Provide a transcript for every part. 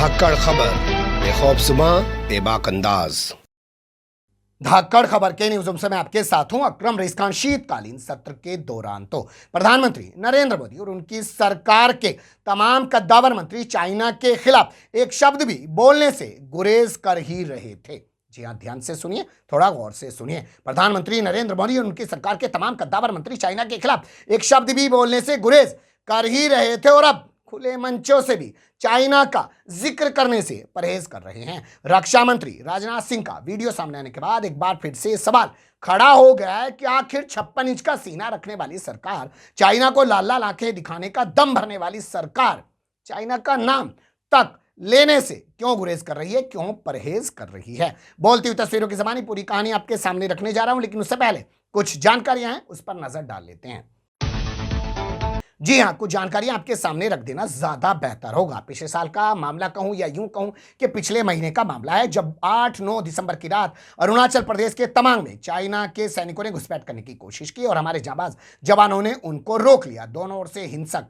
धाकड़ खबर बेखौफसुमा बेबाक अंदाज। धाकड़ खबर के न्यूज़ रूम से मैं आपके साथ हूं अकरम रईस खान। शीतकालीन सत्र के दौरान तो प्रधानमंत्री नरेंद्र मोदी और उनकी सरकार के तमाम कद्दावर मंत्री चाइना के खिलाफ एक शब्द भी बोलने से गुरेज कर ही रहे थे। जी हां, ध्यान से सुनिए, थोड़ा गौर से सुनिए। प्रधानमंत्री नरेंद्र मोदी और उनकी सरकार के तमाम कद्दावर मंत्री चाइना के खिलाफ एक शब्द भी बोलने से गुरेज कर ही रहे थे और अब खुले मंचों से भी चाइना का जिक्र करने से परहेज कर रहे हैं। रक्षा मंत्री राजनाथ सिंह का वीडियो सामने आने के बाद एक बार फिर से सवाल खड़ा हो गया है कि आखिर 56 इंच का सीना रखने वाली सरकार, चाइना को लाल लाल आंखें दिखाने का दम भरने वाली सरकार, चाइना का नाम तक लेने से क्यों गुरेज कर रही है, क्यों परहेज कर रही है? बोलती हुई तस्वीरों की ज़बानी पूरी कहानी आपके सामने रखने जा रहा हूं, लेकिन उससे पहले कुछ जानकारियां हैं, उस पर नजर डाल लेते हैं। जी हां, कुछ जानकारियां आपके सामने रख देना ज्यादा बेहतर होगा। पिछले साल का मामला कहूं या यूं कहूं कि पिछले महीने का मामला है, जब 8-9 दिसंबर की रात अरुणाचल प्रदेश के तवांग में चाइना के सैनिकों ने घुसपैठ करने की कोशिश की और हमारे जाबाज जवानों ने उनको रोक लिया। दोनों ओर से हिंसक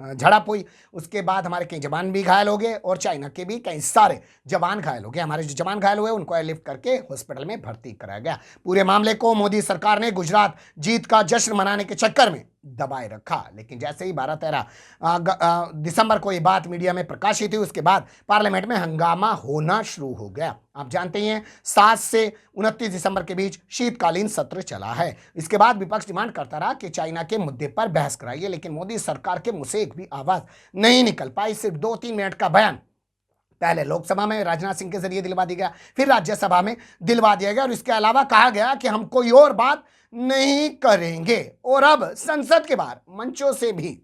झड़प हुई। उसके बाद हमारे कई जवान भी घायल हो गए और चाइना के भी कई सारे जवान घायल हो गए। हमारे जो जवान घायल हुए उनको एयरलिफ्ट करके हॉस्पिटल में भर्ती कराया गया। पूरे मामले को मोदी सरकार ने गुजरात जीत का जश्न मनाने के चक्कर में दबाए रखा, लेकिन जैसे ही 12-13 दिसंबर को ये बात मीडिया में प्रकाशित हुई, उसके बाद पार्लियामेंट में हंगामा होना शुरू हो गया। आप जानते ही हैं 7 से 29 दिसंबर के बीच शीतकालीन सत्र चला है। इसके बाद विपक्ष डिमांड करता रहा कि चाइना के मुद्दे पर बहस कराइए, लेकिन मोदी सरकार के मुंह से एक भी आवाज नहीं निकल पाई। सिर्फ 2-3 मिनट का बयान पहले लोकसभा में राजनाथ सिंह के जरिए दिलवा दिया गया, फिर राज्यसभा में दिलवा दिया गया और इसके अलावा कहा गया कि हम कोई और बात नहीं करेंगे। और अब संसद के बाहर मंचों से भी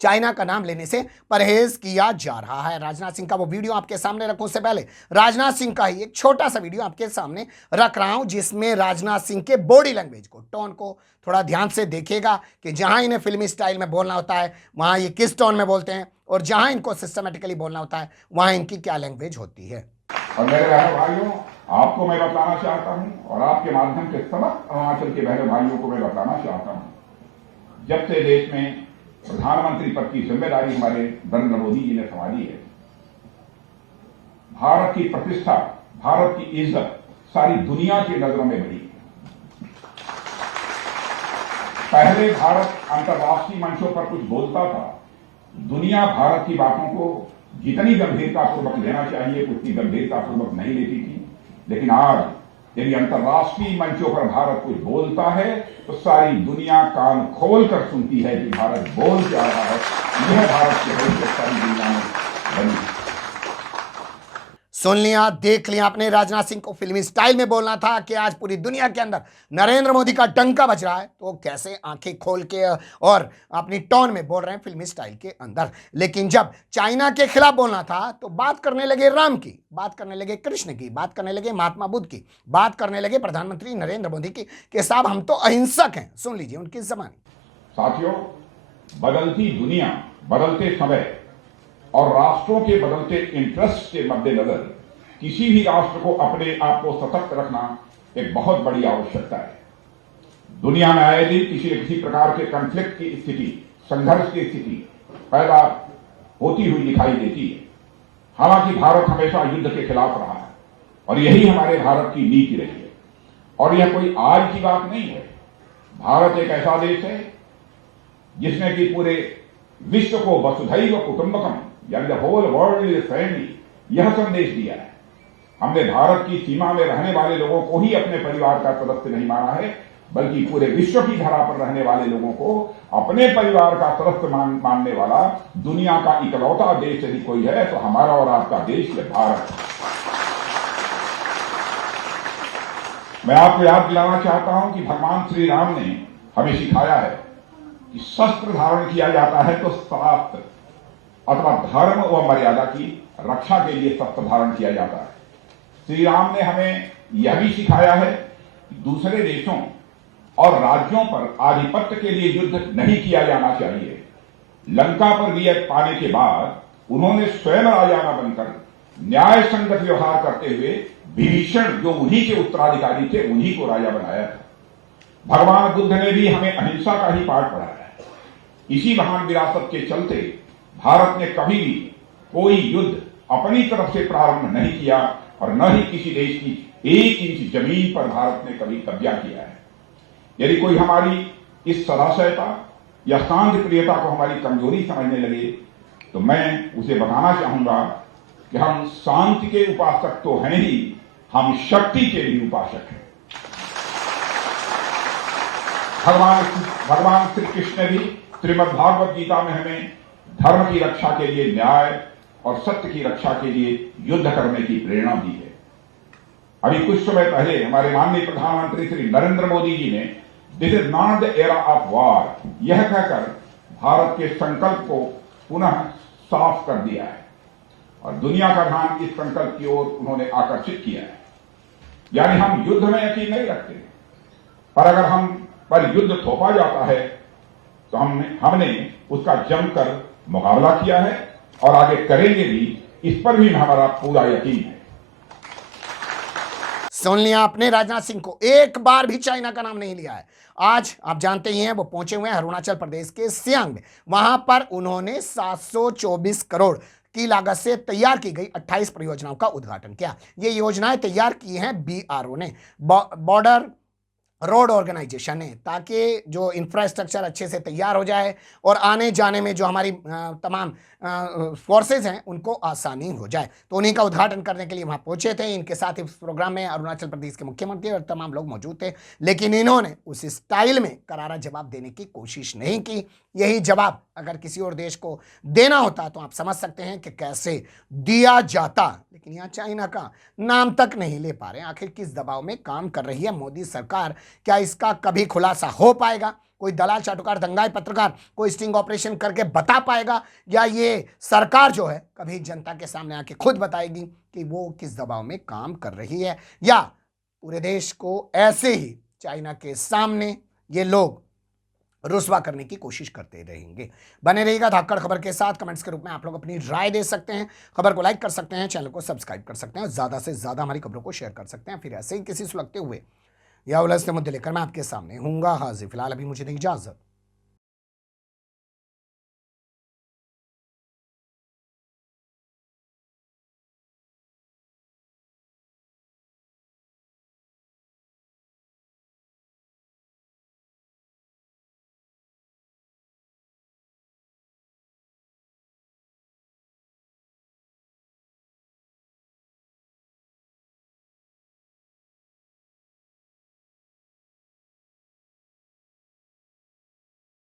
चाइना का नाम लेने से परहेज किया जा रहा है। राजनाथ सिंह का वो वीडियो आपके सामने रखूं उससे पहले राजनाथ सिंह का ही एक छोटा सा वीडियो आपके सामने रख रहा हूं, जिसमें राजनाथ सिंह के बॉडी लैंग्वेज को, टोन को थोड़ा ध्यान से देखिएगा कि जहां इन्हें फिल्मी स्टाइल में बोलना होता है वहां ये किस टोन में बोलते हैं और जहां इनको सिस्टमेटिकली बोलना होता है वहां इनकी क्या लैंग्वेज होती है। और मेरे बहनों भाइयों, आपको मैं बताना चाहता हूं और आपके माध्यम से समस्त अरुणाचल के बहनों भाइयों को मैं बताना चाहता हूं, जब से देश में प्रधानमंत्री पद की जिम्मेदारी हमारे नरेंद्र मोदी जी ने संभाली है, भारत की प्रतिष्ठा, भारत की इज्जत सारी दुनिया की नजरों में बढ़ी है। पहले भारत अंतर्राष्ट्रीय मंचों पर कुछ बोलता था, दुनिया भारत की बातों को जितनी गंभीरतापूर्वक लेना चाहिए उतनी गंभीरतापूर्वक नहीं लेती थी, लेकिन आज यदि अंतर्राष्ट्रीय मंचों पर भारत कुछ बोलता है तो सारी दुनिया कान खोल कर सुनती है कि भारत बोल क्या रहा है। यह भारत की हैसियत सारी दुनिया में बनी। सुन लिया, देख लिया आपने। राजनाथ सिंह को फिल्मी स्टाइल में बोलना था कि आज पूरी दुनिया के अंदर नरेंद्र मोदी का डंका बज रहा है, तो कैसे आंखें खोल के और अपनी टोन में बोल रहे हैं फिल्मी स्टाइल के अंदर। लेकिन जब चाइना के खिलाफ बोलना था तो बात करने लगे राम की, बात करने लगे कृष्ण की, बात करने लगे महात्मा बुद्ध की, बात करने लगे प्रधानमंत्री नरेंद्र मोदी की कि साहब हम तो अहिंसक हैं। सुन लीजिए उनकी जबानी। साथियों, बदलती दुनिया, बदलते समय और राष्ट्रों के बदलते इंटरेस्ट के मद्देनजर किसी भी राष्ट्र को अपने आप को सतर्क रखना एक बहुत बड़ी आवश्यकता है। दुनिया में आए दिन किसी न किसी प्रकार के कॉन्फ्लिक्ट की स्थिति, संघर्ष की स्थिति पैदा होती हुई दिखाई देती है। हालांकि भारत हमेशा युद्ध के खिलाफ रहा है और यही हमारे भारत की नीति रही है। और यह कोई आज की बात नहीं है। भारत एक ऐसा देश है जिसने कि पूरे विश्व को वसुधैव कुटुंबकम यानी the whole world is family यह संदेश दिया है। हमने भारत की सीमा में रहने वाले लोगों को ही अपने परिवार का सदस्य नहीं माना है, बल्कि पूरे विश्व की धरा पर रहने वाले लोगों को अपने परिवार का सदस्य मानने वाला दुनिया का इकलौता देश यदि कोई है तो हमारा और आपका देश है भारत। मैं आपको याद दिलाना चाहता हूं कि भगवान श्री राम ने हमें सिखाया है कि शस्त्र धारण किया जाता है तो शास्त्र अथवा धर्म व मर्यादा की रक्षा के लिए शस्त्र धारण किया जाता है। श्री राम ने हमें यह भी सिखाया है कि दूसरे देशों और राज्यों पर आधिपत्य के लिए युद्ध नहीं किया जाना चाहिए। लंका पर विजय पाने के बाद उन्होंने स्वयं राजा न बनकर न्याय संगत व्यवहार करते हुए विभीषण जो उन्हीं के उत्तराधिकारी थे उन्हीं को राजा बनाया था। भगवान बुद्ध ने भी हमें अहिंसा का ही पाठ पढ़ाया है। इसी महान विरासत के चलते भारत ने कभी भी कोई युद्ध अपनी तरफ से प्रारंभ नहीं किया और न ही किसी देश की 1 इंच जमीन पर भारत ने कभी कब्जा किया है। यदि कोई हमारी इस सदाशयता या शांति प्रियता को हमारी कमजोरी समझने लगे तो मैं उसे बताना चाहूंगा कि हम शांति के उपासक तो हैं ही, हम शक्ति के भी उपासक हैं। भगवान श्री कृष्ण ने भी श्रीमद् भागवत गीता में हमें धर्म की रक्षा के लिए न्याय और सत्य की रक्षा के लिए युद्ध करने की प्रेरणा दी है। अभी कुछ समय पहले हमारे माननीय प्रधानमंत्री श्री नरेंद्र मोदी जी ने this is not the era of war यह कहकर भारत के संकल्प को पुनः साफ कर दिया है और दुनिया का ध्यान इस संकल्प की ओर उन्होंने आकर्षित किया है। यानी हम युद्ध में यकीन नहीं रखते, पर अगर हम पर युद्ध थोपा जाता है तो हमने उसका जमकर मुकाबला किया है और आगे करेंगे भी, इस पर भी हमारा पूरा यकीन है। सुन लिया आपने राजनाथ सिंह को, एक बार भी चाइना का नाम नहीं लिया है। आज आप जानते ही हैं वो पहुंचे हुए हैं अरुणाचल प्रदेश के सियांग में। वहां पर उन्होंने 724 करोड़ की लागत से तैयार की गई 28 परियोजनाओं का उद्घाटन किया। ये योजनाएं तैयार की हैं BRO ने, बॉर्डर रोड ऑर्गेनाइजेशन है, ताकि जो इंफ्रास्ट्रक्चर अच्छे से तैयार हो जाए और आने जाने में जो हमारी तमाम फोर्सेज हैं उनको आसानी हो जाए। तो उन्हीं का उद्घाटन करने के लिए वहाँ पहुंचे थे। इनके साथ इस प्रोग्राम में अरुणाचल प्रदेश के मुख्यमंत्री और तमाम लोग मौजूद थे, लेकिन इन्होंने उस स्टाइल में करारा जवाब देने की कोशिश नहीं की। यही जवाब अगर किसी और देश को देना होता तो आप समझ सकते हैं कि कैसे दिया जाता, लेकिन यहाँ चाइना का नाम तक नहीं ले पा रहे। आखिर किस दबाव में काम कर रही है मोदी सरकार? क्या इसका कभी खुलासा हो पाएगा? कोई दलाल चाटुकार दंगाई पत्रकार कोई स्टिंग ऑपरेशन करके बता पाएगा, या ये सरकार जो है कभी जनता के सामने आके खुद बताएगी कि वो किस दबाव में काम कर रही है, या पूरे देश को ऐसे ही चाइना के सामने ये लोग रुस्वा करने की कोशिश करते रहेंगे? बने रहिएगा धाकड़ खबर के साथ। कमेंट्स के रूप में आप लोग अपनी राय दे सकते हैं, खबर को लाइक कर सकते हैं, चैनल को सब्सक्राइब कर सकते हैं, ज़्यादा से ज़्यादा हमारी खबरों को शेयर कर सकते हैं। फिर ऐसे ही किसी सुलगते हुए या उलझते मुद्दे लेकर मैं आपके सामने हूँगा हाजिर। फिलहाल अभी मुझे नहीं इजाज़त।